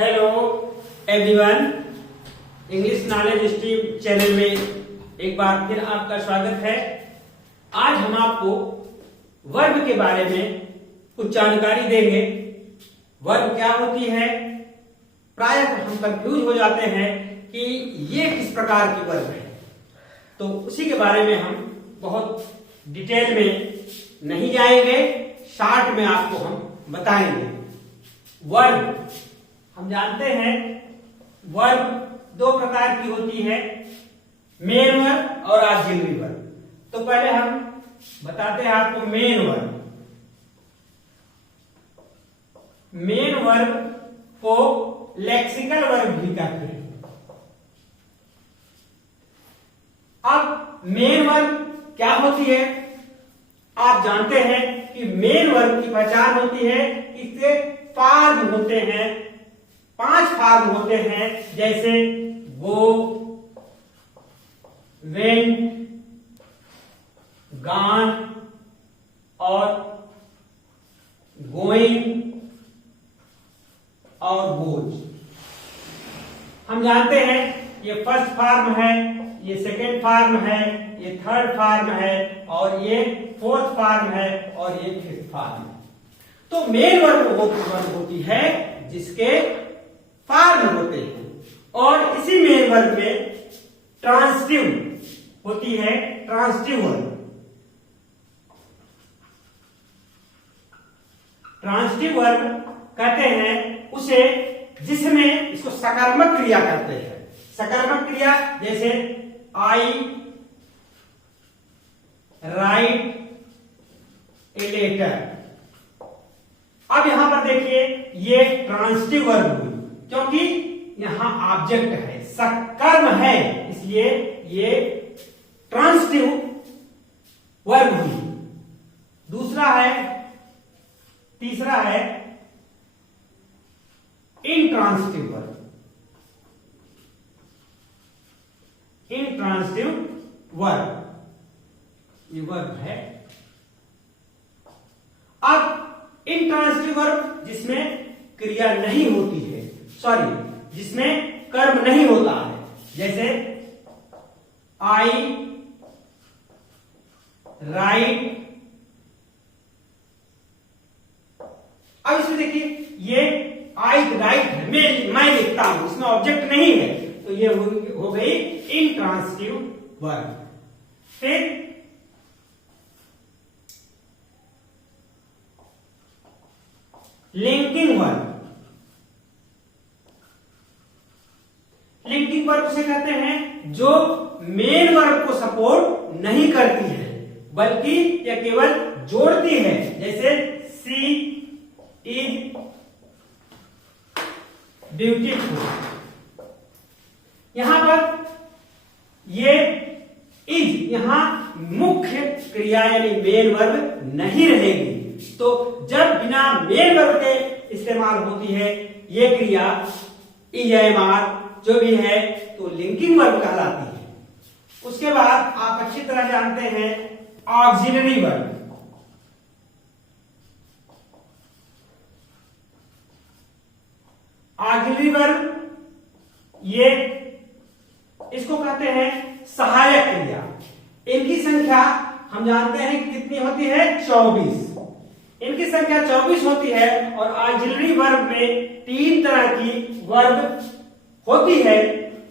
Hello everyone, English knowledge stream channel में एक बार फिर आपका स्वागत है। आज हम आपको वर्ब के बारे में कुछ जानकारी देंगे। वर्ब क्या होती है, प्रायः हम कंफ्यूज हो जाते हैं कि ये किस प्रकार की वर्ब है, तो उसी के बारे में हम बहुत डिटेल में नहीं जाएंगे, शॉर्ट में आपको हम बताएंगे। वर्ब हम जानते हैं, वर्ब दो प्रकार की होती है, मेन वर्ब और ऑक्सिलरी वर्ब। तो पहले हम बताते हैं आपको मेन वर्ब। मेन वर्ब को लेक्सिकल वर्ब भी कहते हैं। अब मेन वर्ब क्या होती है, आप जानते हैं कि मेन वर्ब की पहचान होती है, इससे फॉर्म होते हैं, 5 फॉर्म होते हैं, जैसे गो, वेंट, गॉन और गोइंग और गोज। हम जानते हैं ये फर्स्ट फॉर्म है, ये सेकेंड फॉर्म है, ये थर्ड फॉर्म है और ये फोर्थ फॉर्म है और ये फिफ्थ फॉर्म है। तो मेन वर्ब होती है जिसके फॉर्म होते हैं, और इसी मेन वर्ब में ट्रांसिटिव होती है, ट्रांसिटिव वर्ब। ट्रांसिटिव वर्ब कहते हैं उसे जिसमें इसको सकारात्मक क्रिया कहते हैं। सकारात्मक क्रिया जैसे आई राइट ए लेटर। अब यहां पर देखिए ये ट्रांसिटिव वर्ब हुई, क्योंकि यहां ऑब्जेक्ट है, कर्म है, इसलिए ये ट्रांसिटिव वर्ब हुई। दूसरा है, तीसरा है इंट्रांसिटिव वर्ब। इंट्रांसिटिव वर्ब ये वर्ब है। अब इंट्रांसिटिव वर्ब जिसमें क्रिया नहीं होती है, जिसमें कर्म नहीं होता है, जैसे आई राइट। अब इसमें देखिए ये आई राइट है, मैं लिखता हूं, इसमें ऑब्जेक्ट नहीं है, तो ये हो गई इंट्रांसिटिव वर्ब। फिर लिंकिंग वर्ब। लिंकिंग वर्ब उसे कहते हैं जो मेन वर्ब को सपोर्ट नहीं करती है, बल्कि यह केवल जोड़ती है, जैसे सी इज ब्यूटीफुल। यहां पर ये इज यहां मुख्य क्रिया यानी मेन वर्ब नहीं रहेगी। तो जब बिना मेन वर्ब के इस्तेमाल होती है ये क्रिया इज एम आर जो भी है, तो लिंकिंग वर्ब कहलाती है। उसके बाद आप अच्छी तरह जानते हैं ऑक्सिलरी वर्ब। ऑक्सिलरी वर्ब ये इसको कहते हैं सहायक क्रिया। इनकी संख्या हम जानते हैं कितनी होती है, 24। इनकी संख्या 24 होती है, और ऑक्सिलरी वर्ब में 3 तरह की वर्ब होती है,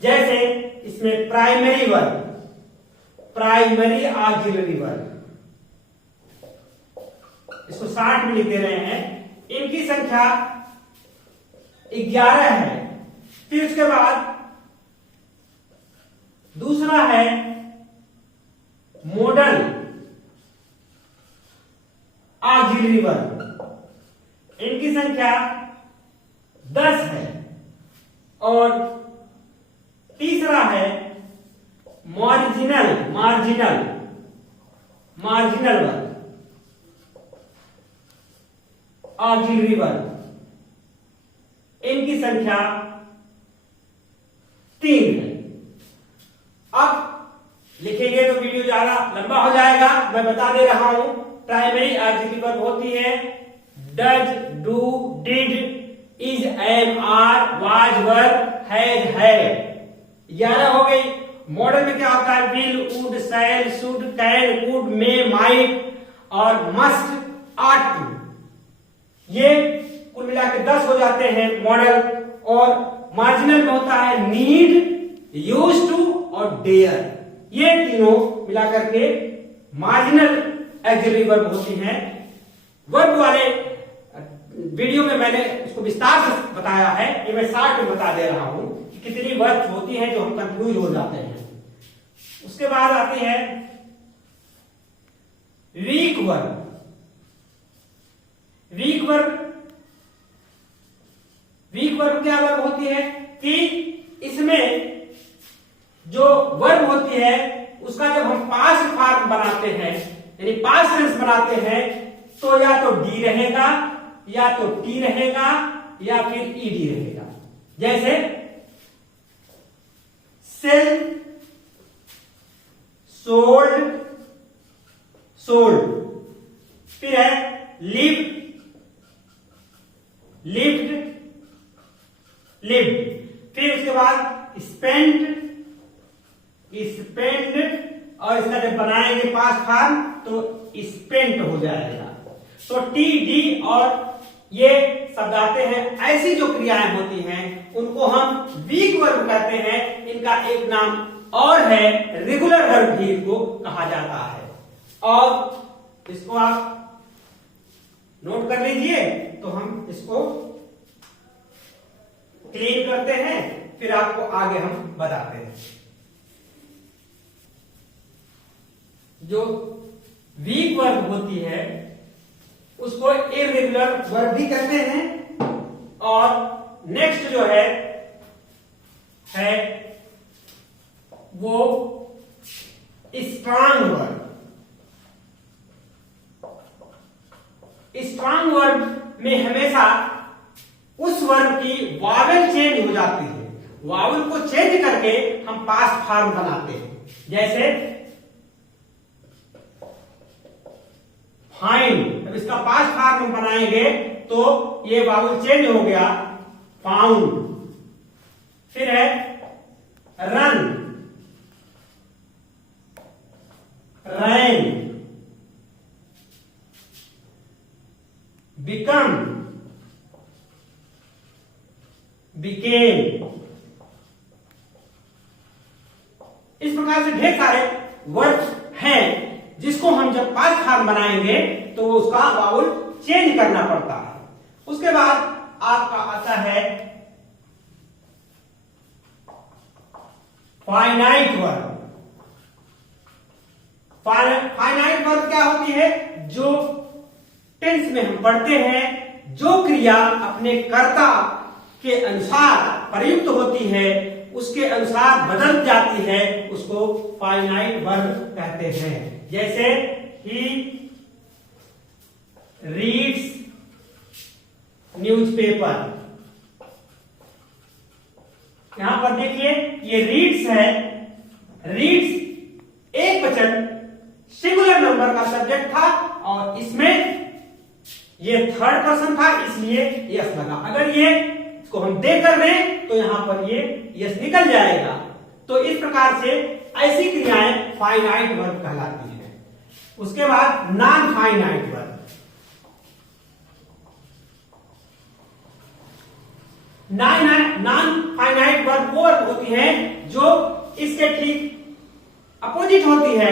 जैसे इसमें primary verb, primary auxiliary verb, इसको 60 में लिख दे रहे हैं। इनकी संख्या 11 है। फिर उसके बाद दूसरा है मॉडल ऑक्सिलरी वर्ब, इनकी संख्या 10 है। और तीसरा है मार्जिनल वर्ब ऑक्सिलरी वर्ब, इनकी संख्या 3 है। अब लिखेंगे तो वीडियो ज्यादा लंबा हो जाएगा, मैं बता दे रहा हूं। प्राइमरी ऑक्सिलरी वर्ब होती है does, do, did, is, am, are, was were has है। 11 हो गई। मॉडल में क्या होता है? Will, would, shall, should, can, could, may, might और मस्ट, आट टू। ये कुल मिला के 10 हो जाते हैं मॉडल। और मार्जिनल में होता है नीड, यूज टू और डेयर। ये तीनों मिलाकर के मार्जिनल ऑक्सिलरी वर्ब होती हैं। वर्ब वाले वीडियो में मैंने इसको विस्तार से बताया है, ये मैं शॉर्ट में बता दे रहा हूं कि कितनी वर्ब होती हैं जो हम कंफ्यूज हो जाते हैं। उसके बाद आती है वीक वर्ब। वीक वर्ब क्या वर्ब होती है कि इसमें जो वर्ब होती है उसका जब हम पास्ट फॉर्म बनाते हैं, यानी पास्ट टेंस बनाते हैं, तो या तो डी रहेगा या तो टी रहेगा या फिर ईडी रहेगा। जैसे सेल, सोल्ड, सोल्ड। फिर है लिव, लिव्ड, लिव्ड। फिर उसके बाद स्पेंड, स्पेंड, और इसका जब बनाएंगे पास्ट फॉर्म तो स्पेंट हो जाएगा। तो टी, डी और ये शब्द आते हैं। ऐसी जो क्रियाएं होती हैं उनको हम वीक वर्ब कहते हैं। इनका एक नाम और है रेगुलर वर्ब भी इनको कहा जाता है। और इसको आप नोट कर लीजिए, तो हम इसको क्लीन करते हैं, फिर आपको आगे हम बताते हैं। जो वीक वर्ब होती है उसको इररेगुलर वर्ब भी कहते हैं। और नेक्स्ट जो है वो स्ट्रांग वर्ब। स्ट्रांग वर्ब में हमेशा उस वर्ब की वावेल चेंज हो जाती है। वावेल को चेंज करके हम पास्ट फॉर्म बनाते हैं। जैसे फाइंड, अब इसका पास्ट फॉर्म बनाएंगे तो ये वावेल चेंज हो गया, फाउंड। फिर है रन, रैन, बिकम, बिकेम। इस प्रकार से ढेर सारे वर्ड हैं जिसको हम जब पास्ट फॉर्म बनाएंगे तो उसका वाउल चेंज करना पड़ता है। उसके बाद आपका आता है फाइनाइट वर्ब। फाइनाइट वर्ब क्या होती है? जो टेंस में हम पढ़ते हैं, जो क्रिया अपने कर्ता के अनुसार प्रयुक्त होती है उसके अनुसार बदल जाती है, उसको फाइनाइट वर्ब कहते हैं। जैसे ही रीड्स न्यूज़पेपर। यहां पर देखिए ये रीड्स है। रीड्स एक वचन सिंगुलर नंबर का सब्जेक्ट था और इसमें ये थर्ड पर्सन था, इसलिए यस लगा। अगर ये इसको हम दे कर दें तो यहां पर ये यस निकल जाएगा। तो इस प्रकार से ऐसी क्रियाएं फाइनाइट वर्ब कहलाती हैं। उसके बाद non finite verb. Non finite verb वो वर्ब होती है जो इसके ठीक अपोजिट होती है,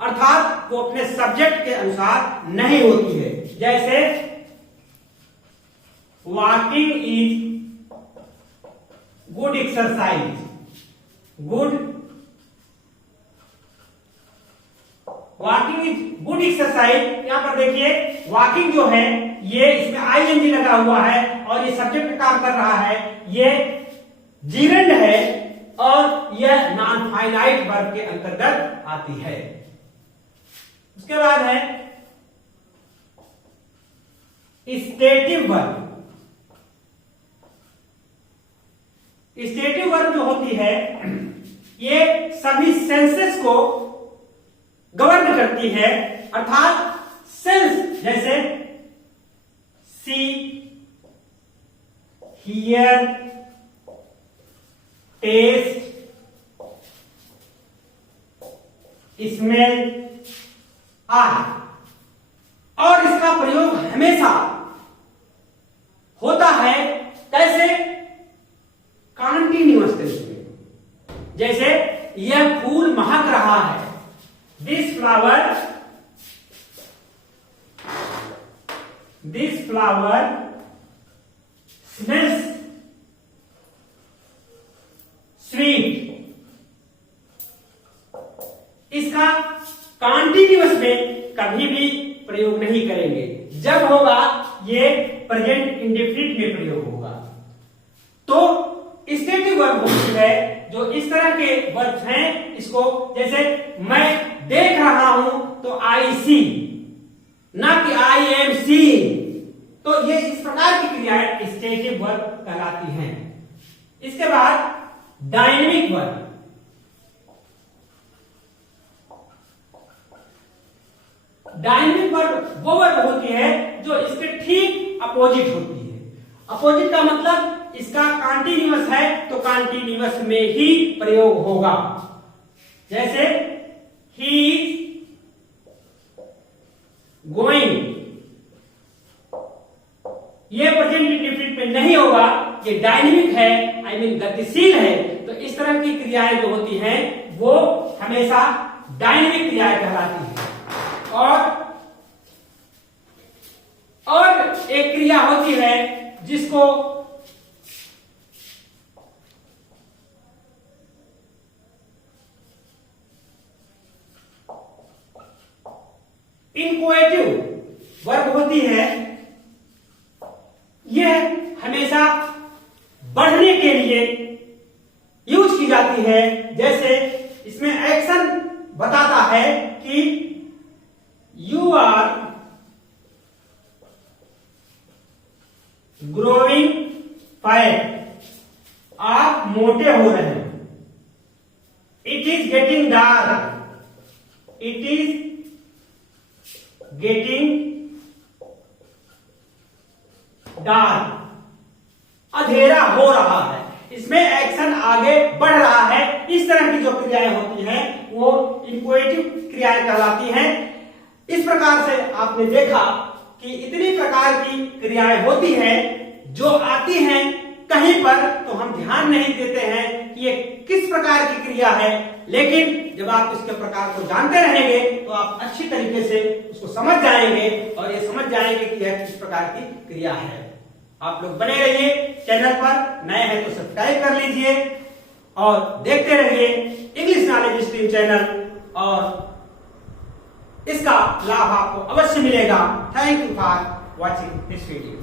अर्थात वो अपने सब्जेक्ट के अनुसार नहीं होती है। जैसे walking is good exercise. Good, walking is good exercise. यहां पर देखिए वॉकिंग जो है ये इसमें आईएनजी लगा हुआ है और ये सब्जेक्ट काम कर रहा है, ये जीरेंड है और यह नॉन फाइनाइट वर्ब के अंतर्गत आती है। उसके बाद है स्टेटिव वर्ब। स्टेटिव वर्ब जो होती है ये सभी सेंसेस को गवर्न करती है, अर्थात सेंस जैसे सी, हियर, टेस्ट, स्मेल आदि। और इसका प्रयोग हमेशा होता है कैसे? कंटिन्यूअस तरीके में। जैसे यह फूल महक रहा है, दिस फ्लावर स्मेल्स स्वीट। इसका कंटिन्यूअस में कभी भी प्रयोग नहीं करेंगे। जब होगा ये प्रेजेंट इंडेफिनिट में प्रयोग होगा। तो स्टेटिव वर्ब होती है जो इस तरह के वर्ब हैं, इसको जैसे मैं देख रहा हूं तो आई सी, ना कि आई एम सी। तो ये इस प्रकार की क्रियाएं स्टेटिव वर्ब कहलाती हैं। इसके बाद डायनेमिक वर्ब। डायनेमिक वर्ब वो वर्ब होती है जो इसके ठीक अपोजिट होती है। अपोजिट का मतलब इसका कंटिन्यूअस है तो कंटिन्यूअस में ही प्रयोग होगा। जैसे ही इज गोइंग, ये प्रेजेंट इंडेफिनिट में नहीं होगा, ये डायनेमिक है, आई मीन गतिशील है। तो इस तरह की क्रियाएं जो होती हैं वो हमेशा डायनेमिक क्रियाएं कहलाती हैं। और एक क्रिया होती है जिसको इनक्वेटिव वर्ब होती है। यह हमेशा बढ़ने के लिए यूज की जाती है। जैसे इसमें एक्शन बताता है कि यू आर ग्रोइंग फैट, आप मोटे हो रहे हैं। It is getting dark, it is getting dark, अंधेरा हो रहा है। इसमें एक्शन आगे बढ़ रहा है। इस तरह की जो क्रियाएं होती हैं वो इनक्वेटिव क्रियाएं कहलाती हैं। इस प्रकार से आपने देखा कि इतनी प्रकार की क्रियाएं होती हैं जो आती हैं कहीं पर तो हम ध्यान नहीं देते हैं कि ये किस प्रकार की क्रिया है। लेकिन जब आप इसके प्रकार को जानते रहेंगे तो आप अच्छी तरीके से उसको समझ जाएंगे और ये समझ जाएंगे कि यह किस प्रकार की क्रिया है। आप लोग बने रहिए चैनल पर, नए हैं तो सब्सक्राइब कर लीजिए और देखते रहिए इंग्लिश नॉलेज स्ट्रीम चैनल, और इसका लाभ आपको अवश्य मिलेगा। Thank you for watching this video.